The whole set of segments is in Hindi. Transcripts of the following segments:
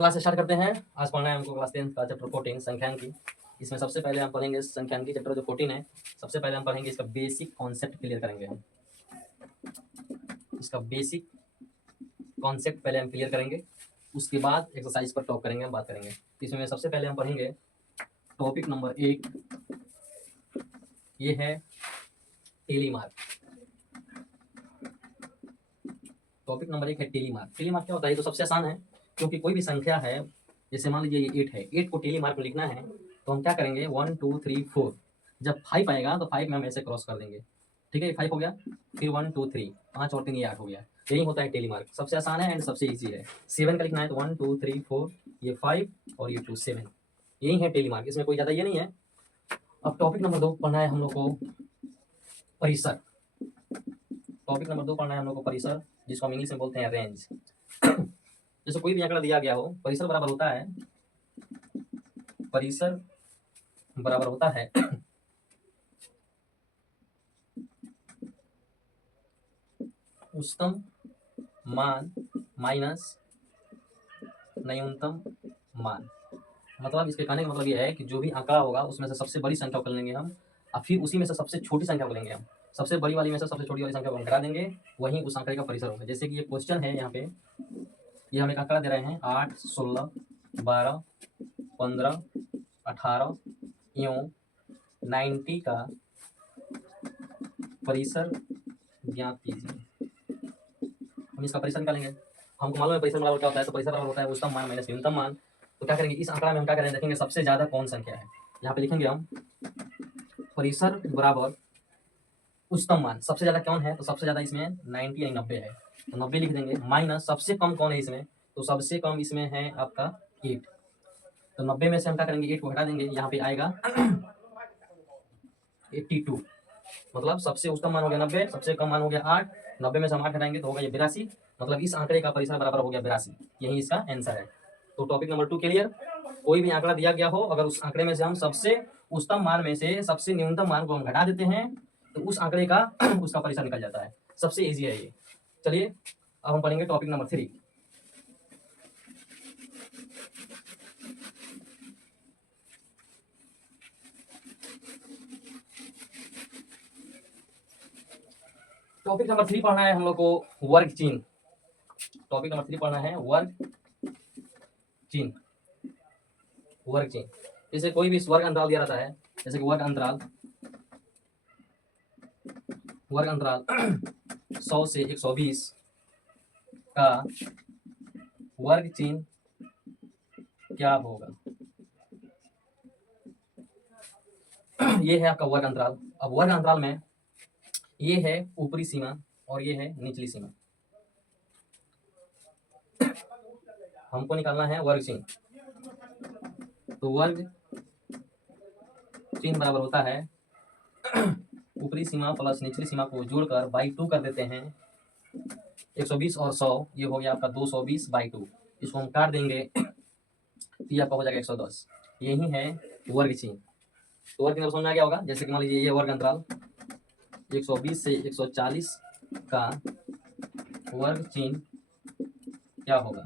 क्लास स्टार्ट करते हैं। आज पढ़ना है हमको क्लास 10 का चैप्टर 14 संख्यांकी। इसमें सबसे पहले हम पढ़ेंगे संख्यांकी चैप्टर जो 14 है। सबसे पहले हम पढ़ेंगे इसका बेसिक कॉन्सेप्ट क्लियर करेंगे हम। इसका बेसिक कॉन्सेप्ट पहले हम क्लियर करेंगे, उसके बाद एक्सरसाइज पर टॉप करेंगे, हम बात करेंगे। इसमें सबसे पहले हम पढ़ेंगे टॉपिक नंबर 1, ये है टेलीमार्क। टॉपिक नंबर 1 है टेलीमार्क। टेलीमार्क क्या होता है? ये तो सबसे आसान है, क्योंकि कोई भी संख्या है, जैसे मान लीजिए ये 8 है, 8 को टेलीमार्क में लिखना है तो हम क्या करेंगे 1 2 3 4। जब 5 आएगा तो 5 में हम ऐसे क्रॉस कर देंगे, ठीक है। ये 5 हो गया, फिर 1 2 3, 5 और 3 ये 8 हो गया। यही होता है टेलीमार्क, सबसे आसान है एंड सबसे ईजी है। 7 का लिखना है तो 1 2 3 4, ये 5 और ये 2 7, यही है टेलीमार्क। इसमें कोई ज़्यादा ये नहीं है। अब टॉपिक नंबर 2 पढ़ना है हम लोग को परिसर। टॉपिक नंबर 2 पढ़ना है हम लोग को परिसर, जिसको हम इंग्लिश में बोलते हैं रेंज। जैसे कोई भी आंकड़ा दिया गया हो, परिसर बराबर होता है, परिसर बराबर होता है उच्चतम मान माइनस न्यूनतम मान। मतलब इसके कहने का मतलब ये है कि जो भी आंकड़ा होगा उसमें से सबसे बड़ी संख्या को लेंगे हम, और फिर उसी में से सबसे छोटी संख्या को लेंगे हम। सबसे बड़ी वाली में से सबसे छोटी वाली संख्या को घटा देंगे, वहीं उस आंकड़े का परिसर होगा। जैसे कि ये क्वेश्चन है, यहाँ पे ये हमें आंकड़ा दे रहे हैं 8 16 12 15 18, यूं 90 का परिसर ज्ञात कीजिए। हम इसका परिसर निकालेंगे। हमको मालूम है परिसर बराबर क्या होता है, तो परिसर बराबर होता है उच्चतम मान माइनस न्यूनतम मान। तो क्या करेंगे, इस आंकड़ा में हम क्या करेंगे, देखेंगे सबसे ज्यादा कौन संख्या है। यहाँ पे लिखेंगे हम परिसर बराबर उच्चतम मान, सबसे ज्यादा कौन है, तो सबसे ज्यादा इसमें 90 यानी 90 है, तो 90 लिख देंगे। माइनस सबसे कम कौन है इसमें, तो सबसे कम इसमें है आपका 8, तो 90 में से हम क्या करेंगे 8 को हटा देंगे, यहाँ पे आएगा 82। मतलब सबसे उच्चतम मान हो गया 90, सबसे कम मान हो गया 8, 90 में से हम 8 हटाएंगे तो होगा ये 82। मतलब इस आंकड़े का परिसर बराबर हो गया 82, यही इसका आंसर है। तो टॉपिक नंबर 2 क्लियर। कोई भी आंकड़ा दिया गया हो, अगर उस आंकड़े में से हम सबसे उच्चतम मान में से सबसे न्यूनतम मान को हम घटा देते हैं तो उस आंकड़े का उसका परिसर निकल जाता है। सबसे ईजी है ये। चलिए अब हम पढ़ेंगे टॉपिक नंबर 3। टॉपिक नंबर 3 पढ़ना है हम लोग को वर्ग चिन्ह। टॉपिक नंबर 3 पढ़ना है वर्ग चिन्ह। वर्ग चिन्ह, जैसे कोई भी वर्ग अंतराल दिया रहता है, जैसे कि वर्ग अंतराल 100 से 120 का वर्ग चिन्ह क्या होगा। ये है आपका वर्ग अंतराल। अब वर्ग अंतराल में ये है ऊपरी सीमा और ये है निचली सीमा। हमको निकालना है वर्ग चिन्ह, तो वर्ग चिन्ह बराबर होता है ऊपरी सीमा प्लस निचली सीमा को जोड़कर बाई 2 कर देते हैं। 120 और 100 ये हो गया आपका 220 बाई 2, इसको हम काट देंगे तो ये आपका हो जाएगा 110। यही है वर्ग चिन्ह। तो वर्ग चिन्ह समझ में आ गया होगा। जैसे कि मान लीजिए ये वर्ग अंतराल 120 से 140 का वर्ग चिन्ह क्या होगा।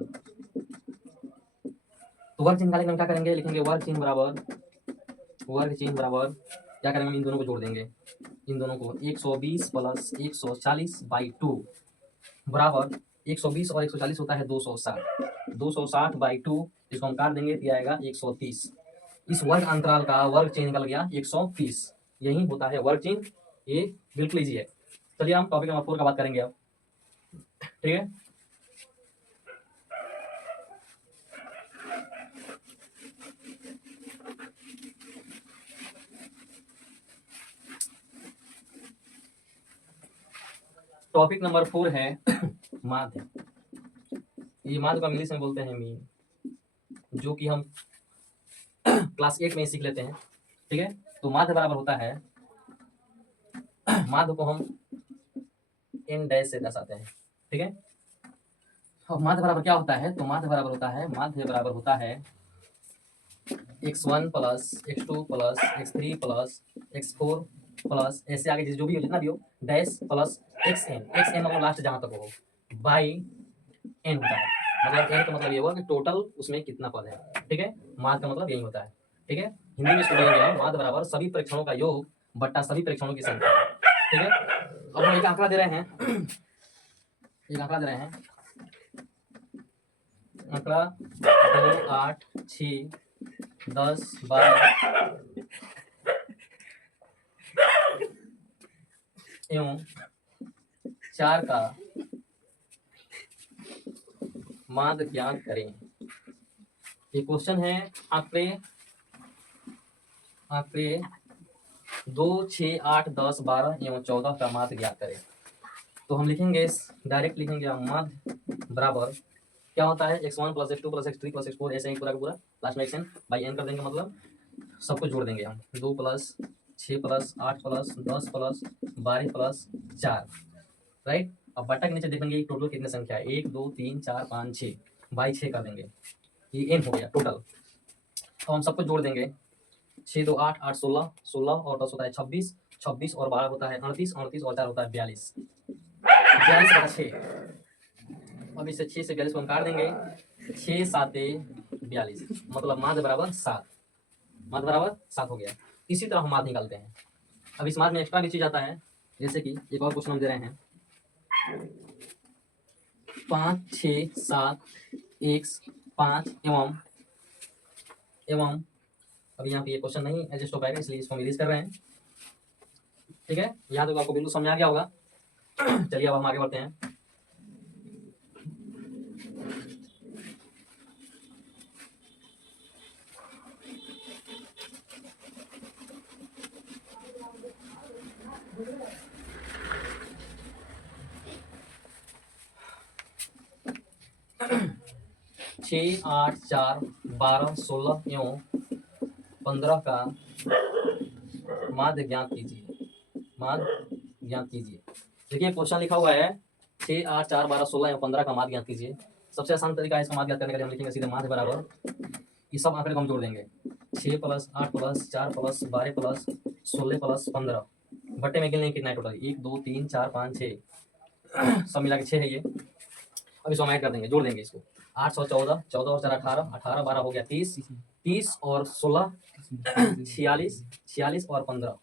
तो वर्ग चिन्ह निकालने में क्या करेंगे, लिखेंगे वर्ग चिन्ह बराबर क्या करेंगे, हम इन दोनों को जोड़ देंगे। इन दोनों को 120 प्लस 140 बाई 2 बराबर 120 और 140 होता है 260। 260 बाई 2, इसको हम काट देंगे तो आएगा 130। इस वर्ग अंतराल का वर्ग चिन्ह निकल गया 130। यही होता है वर्ग चिन्ह। ये बिल्कुल ईजी है। चलिए हम टॉपिक नंबर 4 का बात करेंगे अब, ठीक है। टॉपिक नंबर 4 है माध्य। ये माध्य को इंग्लिश में बोलते हैं मीन, जो कि हम क्लास 8 में ही सीख लेते हैं, ठीक है। तो माध्य बराबर होता है, माध्य को हम n डैश से दर्शाते हैं, ठीक है। अब माध्य बराबर क्या होता है, तो माध्य बराबर होता है x1 plus x2 plus x3 plus x4 plus ऐसे आगे जो भी हो, जितना भी हो, डैश प्लस xn मतलब लास्ट जहां तक हो, बाई n होता है। मतलब n का मतलब ये हुआ कि टोटल उसमें कितना पद है, ठीक है। माध्य का मतलब यही होता है, ठीक है। हिंदी में इसको कहेंगे हम माध्य बराबर सभी परीक्षणों का योग बट्टा सभी परीक्षणों की संख्या, ठीक है। अब हम एक आंकड़ा दे रहे हैं, एक आंकड़ा दे रहे हैं, आंकड़ा 2, 8, 6, 10, 12 एवं 4 का माध्य ज्ञात करें। ये क्वेश्चन है आंकड़े 2, 6, 8, 10, 12 एवं 14 का माध्य ज्ञात करें। तो हम लिखेंगे, डायरेक्ट लिखेंगे हम माध्य बराबर क्या होता है x1 + x2 + x3 + x4 ऐसे ही पूरा का पूरा लास्ट में xn बाई n कर देंगे, मतलब सबको जोड़ देंगे हम 2 + 6 + 8 + 10 + 12 + 4, राइट। अब बट्टा के नीचे देखेंगे टोटल कितनी संख्या है, 1 2 3 4 5 6 बाई 6 कर देंगे, ये n हो गया टोटल। तो हम सबको जोड़ देंगे, 6 2 8 8 16 16 और 10 होता है 26 26 और 12 होता है 38 38 और 4 होता है 42 42/6। अब इसे 6 से 42 को हम काट देंगे, 6 7 42, मतलब माध्य बराबर 7, माध्य बराबर 7 हो गया। इसी तरह हम माध्य निकालते हैं। अब इस माध्य में एक्स्ट्रा भी चीज आता है, जैसे कि एक और क्वेश्चन हम दे रहे हैं, 5 6 7 x 5 एवं अब यहाँ पे ये क्वेश्चन नहीं एडजस्ट हो पाएगा, इसलिए इसको हम रिलीज कर रहे हैं, ठीक है। यहाँ तक आपको बिल्कुल समझ आ गया होगा। चलिए अब हम आगे बढ़ते हैं। छः 8 4 12 16 एवं 15 का माध्य ज्ञात कीजिए, माध्य ज्ञात कीजिए। देखिए क्वेश्चन लिखा हुआ है 6 8 4 12 16 एवं 15 का माध्य ज्ञात कीजिए। सबसे आसान तरीका है इसका माध्य ज्ञात करने के लिए, हम लिखेंगे सीधे माध्य बराबर ये सब आंकड़े को हम जोड़ देंगे, 6 + 8 + 4 + 12 + 16 + 15 बट्टे में गिनने कितना है टोटल, 1 2 3 4 5 6 सब मिला के 6 है ये। अब इसको हम ऐड कर देंगे, जोड़ देंगे इसको, 814 14 और 4 18 18 12 हो गया 30 30 और 16 46 46 और 15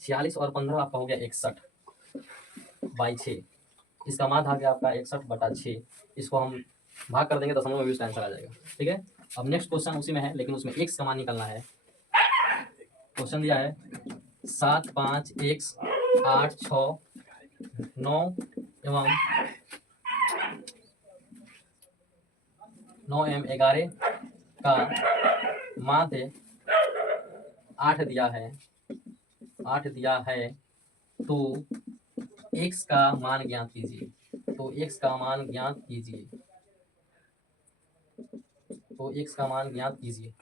46 और 15 आपका हो गया 61/6। इसका माध्य आ गया आपका 61/6। इसको हम भाग कर देंगे, दशमलव में भी उसका आंसर आ जाएगा, ठीक है। अब नेक्स्ट क्वेश्चन उसी में है, लेकिन उसमें x का मान निकालना है। क्वेश्चन दिया है 7 5 x 8 6 9 एवं 9 एवं 11 का माध्य 8 दिया है, तो x का मान ज्ञात कीजिए, तो x का मान ज्ञात कीजिए, तो x का मान ज्ञात कीजिए।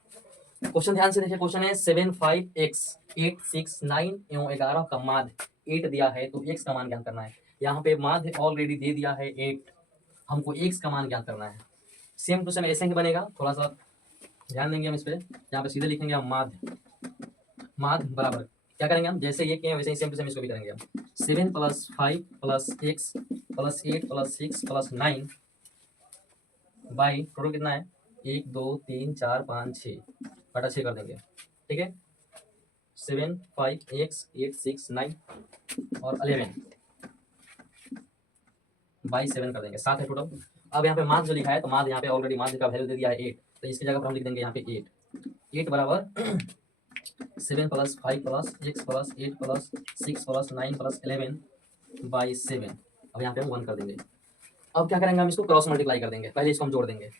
क्वेश्चन ध्यान से देखिए, क्वेश्चन है 7 5 x 8 6 9 एवं 11 का माध्य 8 दिया है, तो x का मान ज्ञात करना है। यहाँ पे माध्य ऑलरेडी दे दिया है 8, हमको x का मान ज्ञात करना है। सेम टू सेम ऐसे ही बनेगा, थोड़ा सा ध्यान देंगे हम इस पे। यहाँ पे सीधे लिखेंगे हम माध्य बराबर क्या करेंगे हम, जैसे ये किए वैसे ही सेम टू सेम इसको भी करेंगे हम। 7 + 5 + x + 8 + 6 + 9 बाई टोटल कितना है 1 2 3 4 5 6/6 कर देंगे, ठीक है। 7 5 x 8 6 9 और 11 बाई 7 कर देंगे, 7 है टोटल। अब यहाँ पे माध्य जो लिखा है, तो माध्य यहाँ पे ऑलरेडी माध्य का वैल्यू दे दिया है 8, तो इसकी जगह पर हम लिख देंगे यहाँ पे 8 बराबर 7 + 5 + x + 8 + 6 + 9 + 11/7। अब यहाँ पे हम 1 कर देंगे। अब क्या करेंगे हम, इसको क्रॉस मल्टीप्लाई कर देंगे, पहले इसको हम जोड़ देंगे,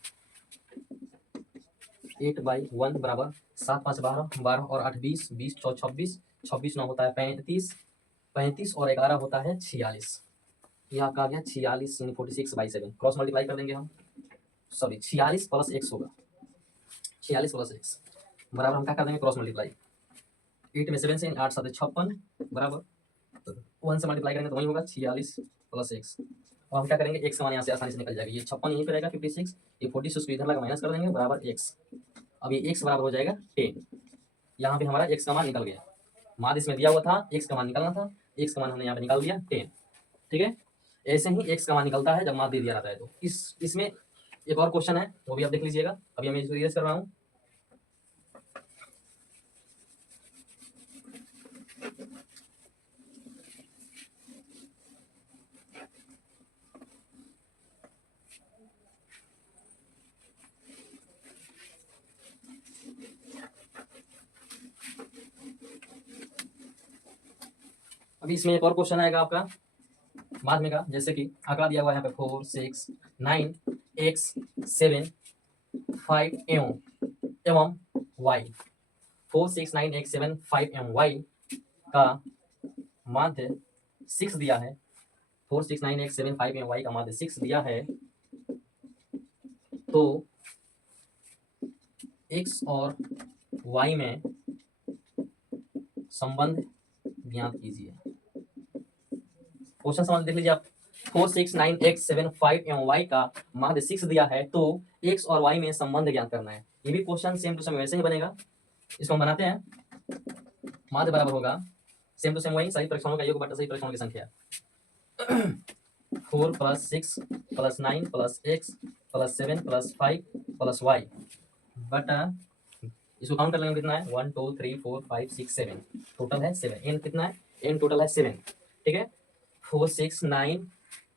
8/1 बराबर 7 5 12 12 और 8 20 20 4 26 26 9 होता है 35 35 और 11 होता है 46। यह आपका आ गया 46 यानी 46/7। क्रॉस मल्टीप्लाई कर देंगे हम, सॉरी 46 + x होगा, 46 + x बराबर हम क्या कर देंगे क्रॉस मल्टीप्लाई, 8 में 7 से 8 7 56 बराबर 1 से मल्टीप्लाई करेंगे तो वही होगा 46 + x। और हम क्या करेंगे, x का मान यहाँ से आसानी से निकल जाएगा, ये 56 यहीं पे रहेगा 56, ये 46 को इधर लगा माइनस कर देंगे बराबर x। अब ये x बराबर हो जाएगा 10। यहाँ पे हमारा x का मान निकल गया, माध्य इसमें दिया हुआ था, x का मान निकालना था, x का मान हमने यहाँ पे निकाल दिया 10, ठीक है। ऐसे ही x का मान निकलता है जब माध्य दिया रहता है, तो इसमें एक और क्वेश्चन है, वो भी आप देख लीजिएगा, अभी मैं इसको इरेज कर रहा हूँ। अभी इसमें एक और क्वेश्चन आएगा आपका बाद में का, जैसे कि आंकड़ा दिया हुआ है यहाँ पे 4 6 9 x 7 5 एवं y, 4 6 9 x 7 5 एवं y का माध्य 6 दिया है। 4 6 9 x 7 5 एवं y का माध्य 6 दिया है, तो x और y में संबंध ज्ञात कीजिए। क्वेश्चन समझ देख लीजिए आप। 4 6 9 x 7 5 एवं y का माध्य 6 दिया है, तो x और y में संबंध ज्ञात करना है। ये भी क्वेश्चन सेम टू सेम वैसे ही बनेगा। इसको हम बनाते हैं। माध्य बराबर होगा सेम टू सेम वही सही परीक्षणों का योग बटा सही परीक्षणों की संख्या। 4 plus 6 plus 9 plus x plus 7 plus 5 plus y बटा, इसको काउंट कर लेंगे कितना है, 1 2 3 4 5 6 7, टोटल है 7। n कितना है, n टोटल है 7। ठीक है, 4 6 9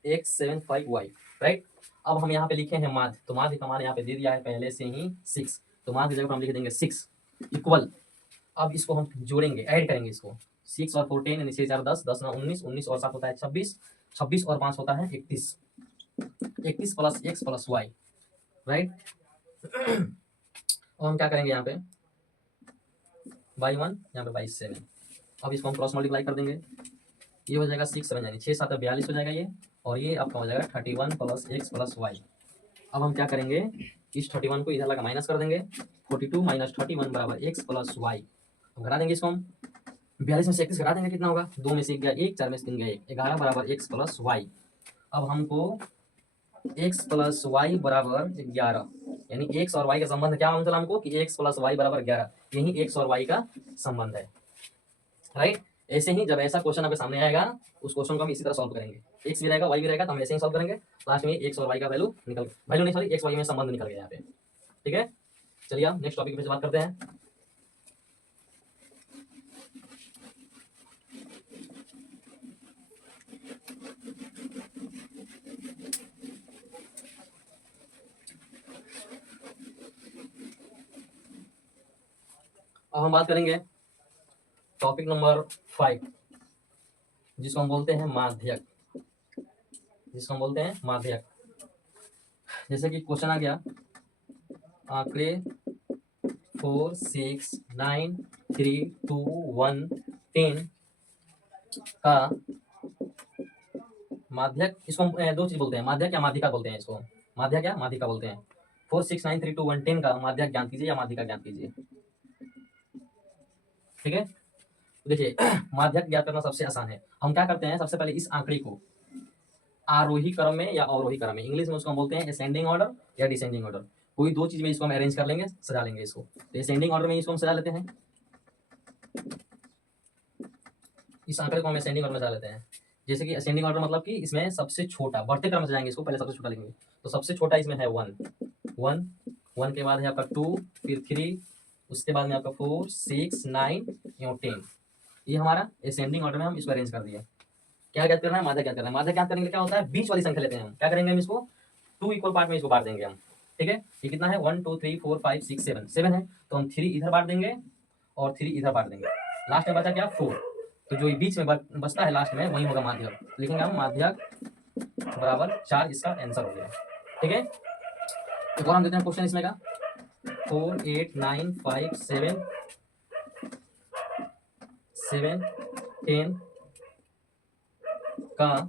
x 7 5 y, राइट। अब हम यहाँ पे लिखे हैं माध्य, तो माध्य का मान यहाँ पे दे दिया है पहले से ही 6, तो माध्य की जगह पर हम लिख देंगे 6 इक्वल। अब इसको हम जोड़ेंगे, ऐड करेंगे इसको, 6 और 4 10 यानी 6 4 10, 10 9 19, 19 और 7 होता है 26, 26 और 5 होता है 31, 31 plus x plus y, right. और हम क्या करेंगे यहाँ पे, बाई 1 यहाँ पे बाई 7। अब इसको हम क्रॉस मल्टीप्लाई कर देंगे, ये हो जाएगा 6 7 यानी 6 7 42 हो जाएगा ये, और ये आपका हो जाएगा 31 प्लस x प्लस y। अब हम क्या करेंगे, इस 31 को इधर लगा माइनस कर देंगे, 42 माइनस 31 बराबर x प्लस y। अब घटा देंगे इसको हम, 42 में से 31 घटा देंगे, कितना होगा, 2 में से 1 गया 1, 4 में से 3 गया 1, 11 बराबर x प्लस y। अब हमको x प्लस y बराबर 11, यानी x और y का संबंध क्या मालूम चला हमको कि x प्लस y बराबर 11, यही x और y का संबंध है, राइट। ऐसे ही जब ऐसा क्वेश्चन आपके सामने आएगा, उस क्वेश्चन को हम इसी तरह सॉल्व करेंगे, x भी रहेगा y भी रहेगा, तो हम ऐसे ही सॉल्व करेंगे। लास्ट में x और y का वैल्यू नहीं सॉरी x y में संबंध निकल गया यहाँ पे। ठीक है, चलिए आप नेक्स्ट टॉपिक पे बात करते हैं। अब हम बात करेंगे टॉपिक नंबर 5, जिसको हम बोलते हैं माध्यक, जिसको हम बोलते हैं माध्यक। जैसे कि क्वेश्चन आ गया, आंकड़े 4 6 9 3 2 1 10 का माध्यक, इसको हम दो चीज बोलते हैं, माध्यक या माध्यिका बोलते हैं इसको, माध्यक या माध्यिका बोलते हैं। 4 6 9 3 2 1 10 का माध्यक ज्ञात कीजिए या माध्यिका ज्ञात कीजिए। ठीक है, देखिए माध्यक ज्ञात करना सबसे आसान है। हम क्या करते हैं, सबसे पहले इस आंकड़े को आरोही क्रम में या अवरोही क्रम में, इंग्लिश में उसको हम बोलते हैं असेंडिंग ऑर्डर या डिसेंडिंग ऑर्डर, कोई दो चीज में इसको हम अरेंज कर लेंगे, सजा लेंगे इसको। तो असेंडिंग ऑर्डर में इसको हम सजा लेते हैं, इस आंकड़े को हम असेंडिंग ऑर्डर में सजा लेते हैं। जैसे कि असेंडिंग ऑर्डर मतलब कि इसमें सबसे छोटा, बढ़ते क्रम से जाएंगे इसको, पहले सबसे छोटा लिखेंगे, तो सबसे छोटा इसमें है 1 1 1 के बाद है आपका 2, फिर 3, उसके बाद में आपका 4 6 9 और 10। ये हमारा असेंडिंग ऑर्डर में हम इसको अरेंज कर दिए। क्या ज्ञात करना है, माध्य ज्ञात करना है। माध्य ज्ञात करने के लिए क्या होता है, बीच वाली संख्या लेते हैं हम, क्या करेंगे हम इसको 2 इक्वल पार्ट में इसको बांट देंगे हम। ठीक है, ये कितना है 1 2 3 4 5 6 7 7 है, तो हम 3 इधर बांट देंगे और 3 इधर बांट देंगे, लास्ट में बचा क्या 4, तो जो बीच में बचता है लास्ट में वही होगा माध्यक, लिखेंगे हम माध्यक बराबर 4, इसका आंसर हो गया। ठीक है, एक और हम देते हैं क्वेश्चन इसमें का, 4 8 9 5 7 7 10 का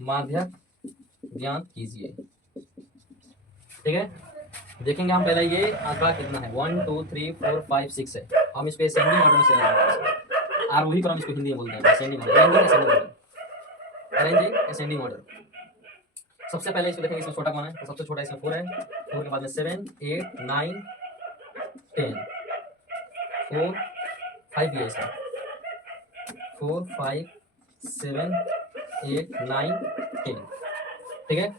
माध्यक ज्ञात कीजिए। ठीक है, देखेंगे हम पहले ये आंकड़ा कितना है, 1 2 3 4 5 6 है, हम इसको असेंडिंग ऑर्डर में से आरोही क्रम इसको हिंदी में बोलते हैं, ascending order, arranging ascending order. सबसे पहले इसको देखेंगे, इसमें छोटा कौन है, तो सबसे छोटा इसमें 4 है, 4 के बाद में 7 8 9 10, 4 5 है इसका, 4 5 7 8 9 10, ठीक है।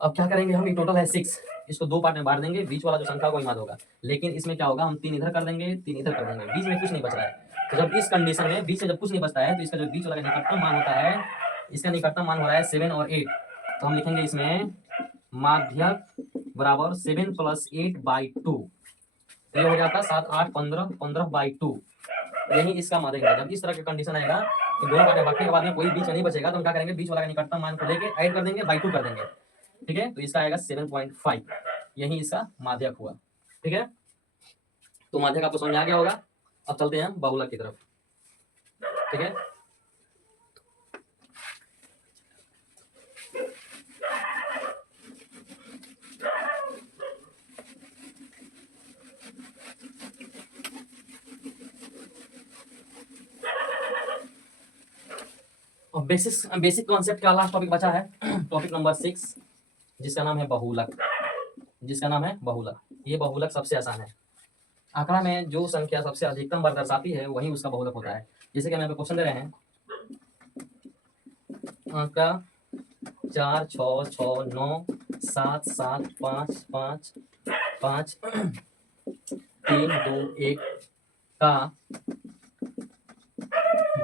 अब क्या करेंगे हम, ये टोटल है 6, इसको 2 पार्ट में बांट देंगे, बीच वाला जो संख्या कोई मत होगा, लेकिन इसमें क्या होगा, हम 3 इधर कर देंगे, 3 इधर कर देंगे, बीच में कुछ नहीं बच रहा है। तो जब इस कंडीशन में बीच में जब कुछ नहीं बचता है, तो इसका जो बीच वाला का निकटतम मान होता है, इसका निकटतम मान हो रहा है 7 और 8। तो हम लिखेंगे इसमें माध्यक बराबर 7 + 8/2, ये हो जाता है 7, 8, 15, 15/2, यही इसका माध्यक है। जब इस तरह का कंडीशन आएगा कि दोनों पार्ट बांटने के बाद में कोई बीच में नहीं बचेगा, तो हम क्या करेंगे, बीच वाला का निकटतम मान को लेके ऐड कर देंगे, बाई 2 कर देंगे। ठीक है, तो इसका आएगा 7.5, यही इसका माध्यक हुआ। ठीक है, तो माध्यक आपको समझ आ गया होगा। अब चलते हैं हम बहुलक की तरफ। ठीक है, और बेसिक कॉन्सेप्ट का लास्ट टॉपिक बचा है, टॉपिक नंबर 6, जिसका नाम है बहुलक। जिसका नाम है बहुलक। ये बहुलक सबसे आसान है। आंकड़ा में जो संख्या सबसे अधिकतम बार दर्शाती है वही उसका बहुलक होता है। जैसे कि हम यहाँ पे क्वेश्चन दे रहे हैं, आंकड़ा 4, 6, 6, 9, 7, 7, 5, 5, 5, 3, 2, 1 का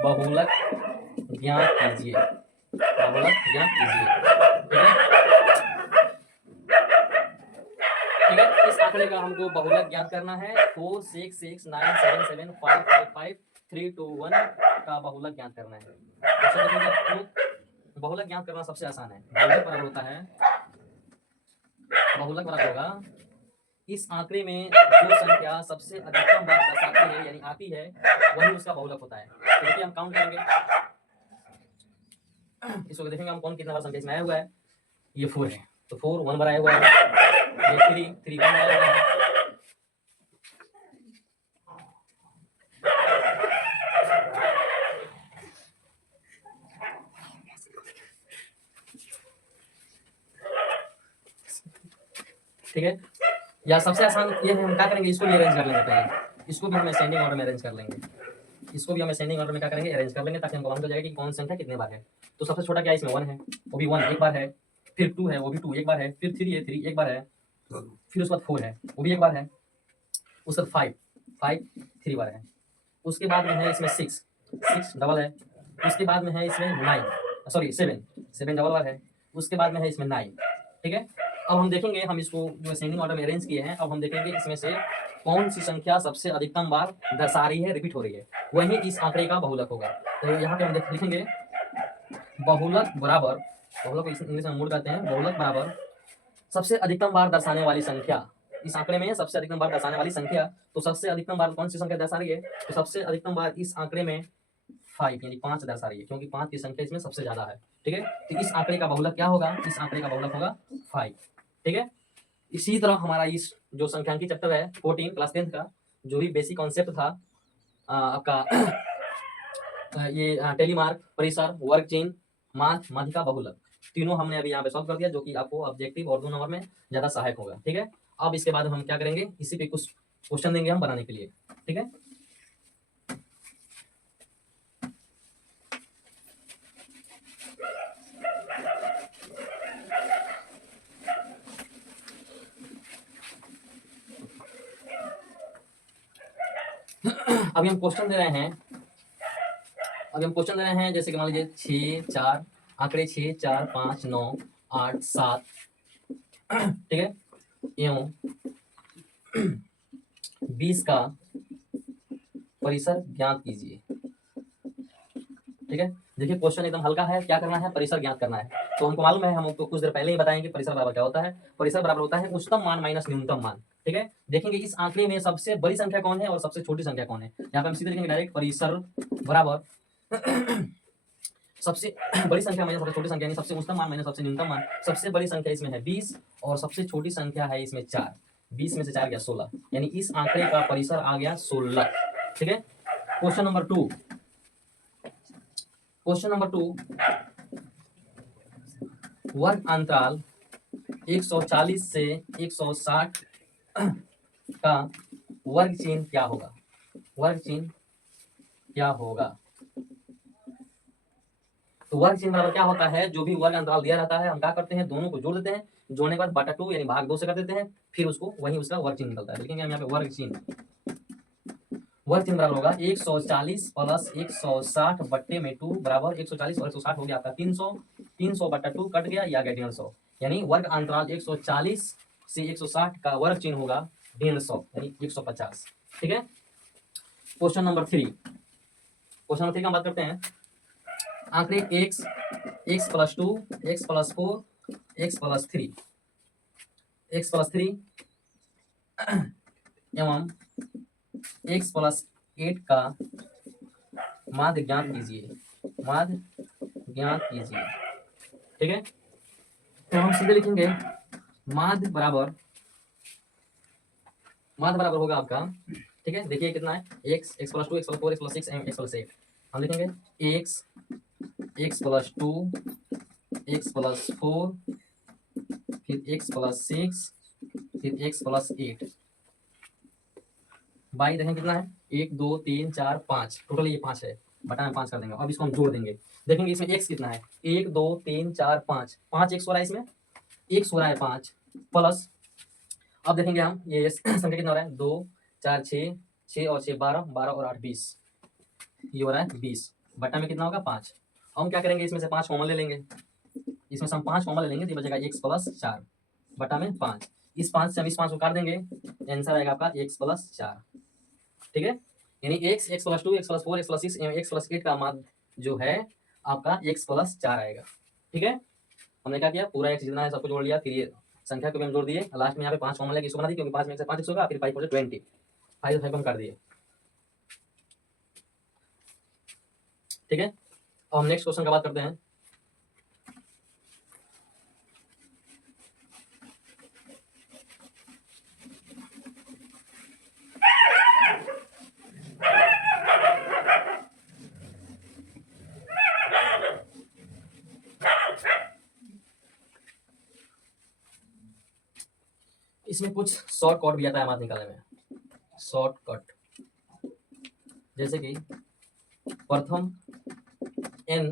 बहुलक ज्ञात कीजिए। बहुलक ज्ञात कीजिए। ठीक है, इस आंकड़े का हमको बहुलक ज्ञात करना है। 4, 6, 6, 9, 7, 7, 5, 5, 5, 3, 2, 1 का बहुलक ज्ञात करना है। तो बहुलक ज्ञात करना सबसे आसान है। बहुलक बराबर होता है, बहुलक बराबर होगा, इस आंकड़े में जो संख्या सबसे अधिकतम बार दर्शाती है यानी आती है वही उसका बहुलक होता है। तो देखिए हम काउंट करेंगे, इसको देखेंगे हम कौन कितना बार संख्या इसमें आया हुआ है। ये 4 है, तो 4 1 बार आया हुआ है। ये 3 1 बार आया हुआ है। ठीक है, या सबसे आसान ये है, हम क्या करेंगे, इसको भी अरेंज कर लेंगे पहले। इसको भी हम असेंडिंग ऑर्डर में अरेंज कर लेंगे। इसको भी हम असेंडिंग ऑर्डर में क्या करेंगे, अरेंज कर लेंगे, ताकि हमको मालूम हो जाएगा कि कौन संख्या कितने बार है। तो सबसे छोटा क्या है, इसमें 1 है, वो भी 1 एक बार है। फिर 2 है, वो भी 2 एक बार है। फिर 3 है, 3 एक बार है। फिर उसके बाद 4 है, वो भी एक बार है। उसके बाद 5 5 3 बार है। उसके बाद में है इसमें 6 6 डबल है। उसके बाद में है इसमें 9 सॉरी 7 7 डबल बार है। उसके बाद में है इसमें 9। ठीक है, अब हम देखेंगे, हम इसको जो असेंडिंग ऑर्डर में अरेंज किए हैं, अब हम देखेंगे इसमें से कौन सी संख्या सबसे अधिकतम बार दर्शा रही है, रिपीट हो रही है, वही इस आंकड़े का बहुलक होगा। तो यहाँ पे हम लिखेंगे बहुलक बराबर, बहुलक को इंग्लिश में मूड कहते हैं, बहुलक बराबर सबसे अधिकतम बार दर्शाने वाली संख्या। इस आंकड़े में सबसे अधिकतम बार दर्शाने वाली संख्या, तो सबसे अधिकतम बार कौन सी संख्या दर्शा रही है, तो सबसे अधिकतम बार इस आंकड़े में 5 यानी 5 दर्शा रही है, क्योंकि 5 की संख्या इसमें सबसे ज्यादा है। ठीक है, तो इस आंकड़े का बहुलक क्या होगा, इस आंकड़े का बहुलक होगा 5। ठीक है, इसी तरह हमारा इस जो संख्यांकी चैप्टर है 14 क्लास 10 का, जो भी बेसिक कॉन्सेप्ट था आपका ये टेलीमार्क, परिसर, वर्ग चिन्ह, माध्य, माध्यिका, बहुलक, तीनों हमने अभी यहाँ पे सॉल्व कर दिया, जो कि आपको ऑब्जेक्टिव और 2 नंबर में ज्यादा सहायक होगा। ठीक है, अब इसके बाद हम क्या करेंगे, इसी पे कुछ क्वेश्चन देंगे हम बनाने के लिए। ठीक है, अभी हम क्वेश्चन दे रहे हैं, जैसे कि मान लीजिए 6 4 आंकड़े 6 4 5 9 8 7 ठीक है, एवं 20 का परिसर ज्ञात कीजिए। ठीक है, देखिए क्वेश्चन एकदम हल्का है, क्या करना है, परिसर ज्ञात करना है। तो हमको मालूम है, हम आपको कुछ देर पहले ही बताएंगे परिसर बराबर क्या होता है। परिसर बराबर होता है उच्चतम मान माइनस न्यूनतम मान। ठीक है, देखेंगे इस आंकड़े में सबसे बड़ी संख्या कौन है और सबसे छोटी संख्या कौन है। यहाँ पे हम सीधे लिखेंगे डायरेक्ट, परिसर बराबर सबसे बड़ी संख्या माइनस सबसे छोटी संख्या, यानी सबसे उच्चतम मान माइनस सबसे न्यूनतम मान। सबसे बड़ी संख्या इसमें है 20 और सबसे छोटी संख्या है इसमें 4। 20 में से 4 गया 16, यानी इस आंकड़े का परिसर आ गया 16। ठीक है, क्वेश्चन नंबर 2, वर्ग अंतराल 140 से 160 का वर्ग चिन्ह क्या होगा, वर्ग चिन्ह क्या होगा। तो वर्ग चिन्ह बराबर क्या होता है, जो भी वर्ग अंतराल दिया रहता है हम क्या करते हैं, दोनों को जोड़ देते हैं, जोड़ने के बाद बटा 2 यानी भाग 2 से कर देते हैं, फिर उसको वही उसका वर्ग चिन्ह निकलता है। देखेंगे हम यहाँ पे वर्ग चिन्ह, वर्ग चिन्ह बराबर होगा 140 प्लस 160 बट्टे में 2 बराबर 140 और 160 हो गया आपका 300, 300 बट्टा 2 कट गया, या गया 150, यानी वर्ग अंतराल 140 से 160 का वर्ग चिन्ह होगा 150 यानी 150। ठीक है। क्वेश्चन नंबर 3, क्वेश्चन नंबर 3 का बात करते हैं। आंकड़े x, x plus 2, x plus 4, x plus 3, x plus 3 एवं x प्लस 8 का माध्य ज्ञात कीजिए, माध्य ज्ञात कीजिए। ठीक है। तो हम सीधे लिखेंगे माध्य बराबर होगा आपका, ठीक है। देखिए कितना है, x, x plus 2, x plus 4, x plus 6 एवं x प्लस 8। हम लिखेंगे x, x plus 2, x plus 4, फिर x प्लस 6, फिर x प्लस 8 बाई देखें कितना है, 1 2 3 4 5, टोटल ये 5 है, बटा में 5 कर देंगे। अब इसको हम जोड़ देंगे, देखेंगे इसमें x कितना है, 1 2 3 4 5, 5 1 हो रहा है, इसमें 1 हो रहा है 5 प्लस, अब देखेंगे हम ये संख्या कितना हो रहा है, 2 4 6, 6 और 6 12, 12 और 8 20, ये हो रहा है 20, बटा में कितना होगा 5। हम क्या करेंगे, इसमें से 5 कॉमन ले लेंगे, इसमें से हम 5 कॉमन ले लेंगे, तो ये बचेगा x प्लस 4 बटा में 5। इस 5 से हम इस 5 को काट देंगे, आंसर आएगा आपका x प्लस 4। ठीक है। यानी x, x plus 2, x plus 4, x plus 6 एवं x प्लस 8 का माध्य जो है आपका x प्लस 4 आएगा। ठीक है। हमने क्या किया, पूरा x जितना है सबको जोड़ लिया, फिर ये संख्या को भी हम जोड़ दिए, लास्ट में यहाँ पे 5 कॉमन लेके इसको बना दी, क्योंकि 5 में से 5 x होगा, फिर 5 4 20, 5 5 हम कर दिए। ठीक है। अब हम नेक्स्ट क्वेश्चन का बात करते हैं। इसमें कुछ शॉर्ट कट भी आता है माध्य निकालने में, शॉर्ट कट, जैसे कि प्रथम n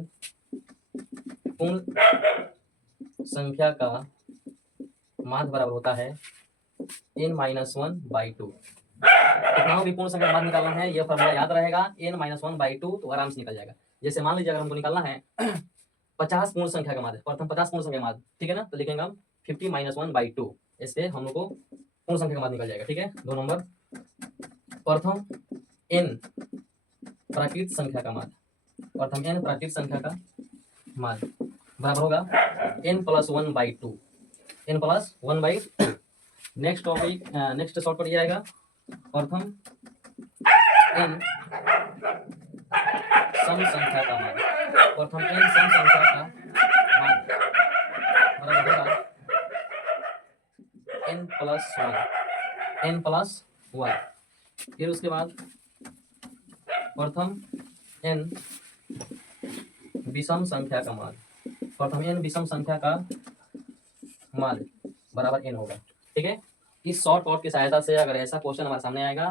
पूर्ण संख्या का माध्य बराबर होता है n-1/2। कितना भी पूर्ण संख्या का माध्य निकालना है, यह फॉर्मूला याद रहेगा, n-1/2, तो आराम से निकल जाएगा। जैसे मान लीजिए अगर हमको निकालना है 50 पूर्ण संख्या का माध्य, प्रथम 50 पूर्ण संख्या का माध्य, ठीक है ना, तो लिखेंगे हम 50-1/2, इससे हम लोग को पूर्ण संख्या का माध्य निकल जाएगा। ठीक है। 2 नंबर, प्रथम n प्राकृत संख्या का माध्य, प्रथम n प्राकृत संख्या का माध्य बराबर होगा n+1/2, n+1/2। Next topic, next short cut ये आएगा, प्रथम n सम संख्या का माध्य, प्रथम n सम संख्या का माध्य बराबर होगा n+1। फिर उसके बाद प्रथम n विषम संख्या का माध्य, प्रथम n विषम संख्या का माध्य बराबर n होगा। ठीक है। इस शॉर्ट कट की सहायता से अगर ऐसा क्वेश्चन हमारे सामने आएगा,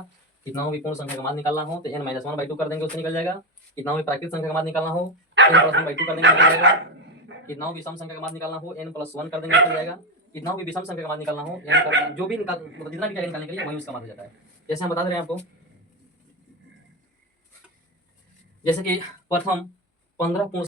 कितना भी पूर्ण संख्या का माध्य निकालना हो तो n-1/2 कर देंगे, उससे निकल जाएगा। कितना भी प्राकृत संख्या का माध्य निकालना हो n+1/2 कर देंगे, निकल जाएगा। कितना भी विषम संख्या का माध्य निकालना हो n+1 कर देंगे, निकल जाएगा। कितना भी विषम संख्या का माध्य निकालना हो n जो भी जितना भी निकालने के लिए वही उसका माध्य हो जाता है। जैसे हम बता दे रहे हैं आपको, जैसे कि प्रथम 15 पूर्ण